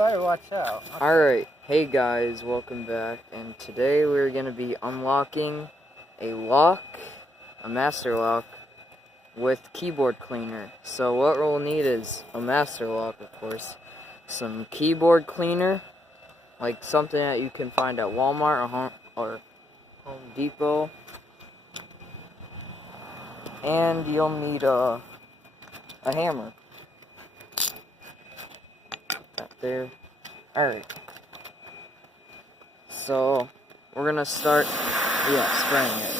better watch out. Okay. Alright, hey guys, welcome back, and today we're going to be unlocking a master lock, with keyboard cleaner. So what we'll need is a master lock, of course, some keyboard cleaner, like something that you can find at Walmart or Home Depot, and you'll need a hammer. Put that there. Alright. So, we're gonna start, spraying it.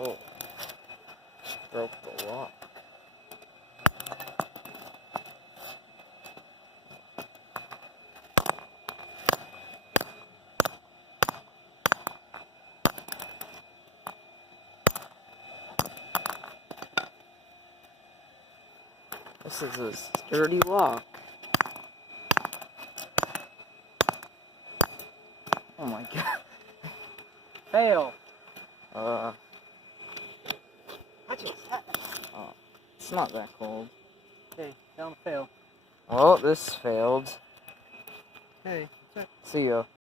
Oh, broke the lock. This is a sturdy lock. Oh my god. Fail. It's not that cold. Okay, down fail. Well, this failed. Okay. See ya.